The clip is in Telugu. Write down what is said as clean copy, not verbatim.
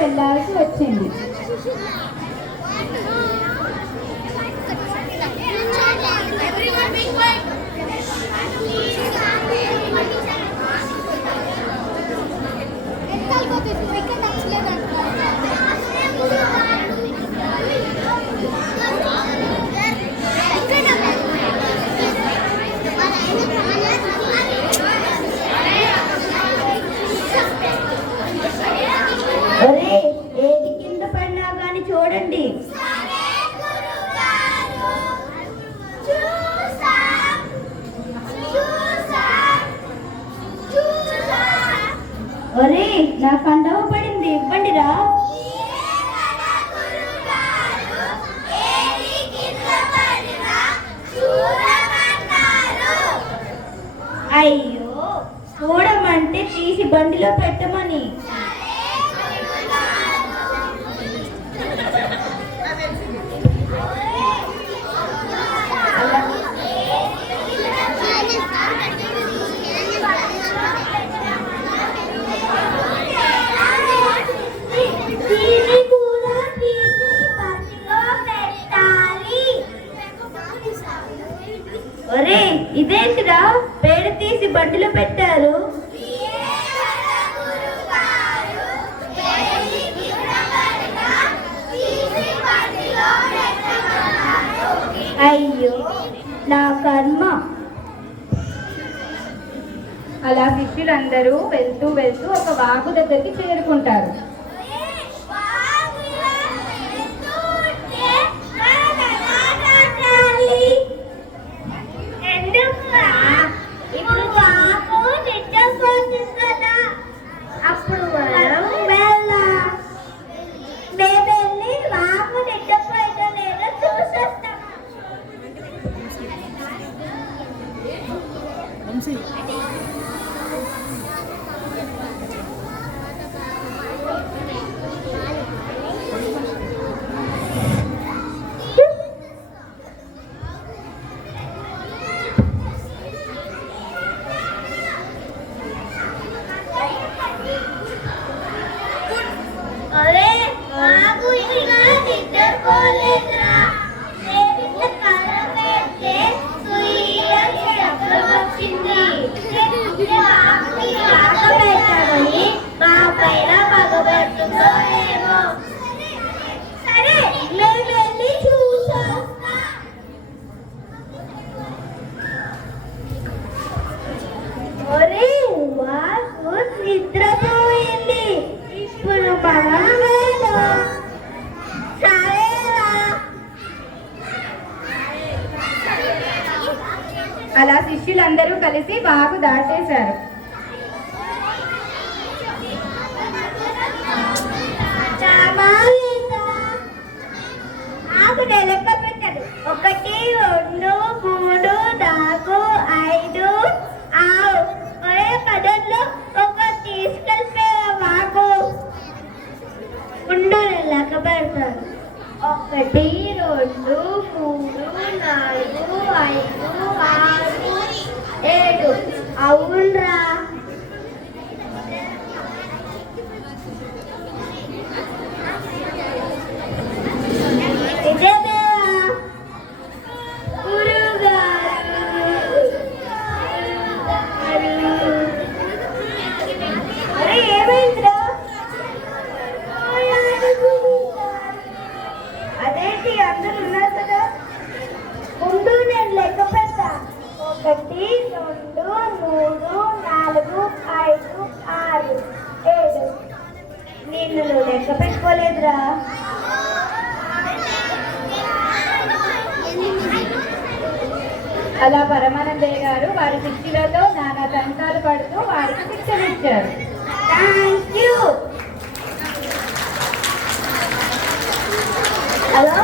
వెళ్లాల్సి వచ్చింది. ఏది కింద పడినా కానీ చూడండి. ఒరే నా కండవ పడింది, ఇవ్వండిరా. అయ్యో, చూడమంటే తీసి బండిలో పెట్టమని. ఒరే ఇదేంటిరా, పేడ తీసి బండిలో పెట్టారు. అయ్యో నా కర్మ. అలా శిష్యులందరూ వెళ్తూ వెళ్తూ ఒక వాగు దగ్గరికి చేరుకుంటారు. నిద్రపోయింది. ఇప్పుడు అలా శిష్యులందరూ కలిసి వాగు దాటేశారు. లెక్క పెట్టాడు. 1 2 3 4 5 6. ఒరే పదంలో ఒక తీసుకెళ్ళిపోయే వాగు ఉండు, లెక్క పెడతాను. 1 2 3 4 5 6 7. అవునరా, అదేంటి అందరూ ఉన్నారు కదా, ముందు నేను లెక్క పెడతా. 1 2 3 4 5 6 7. నిన్ను లెక్క పెట్టుకోలేదురా. అలా పరమానందయ్య గారు వారి శిష్యులతో నానా తంటాలు పడుతూ వారికి శిక్షణిచ్చారు. Thank you. హలో.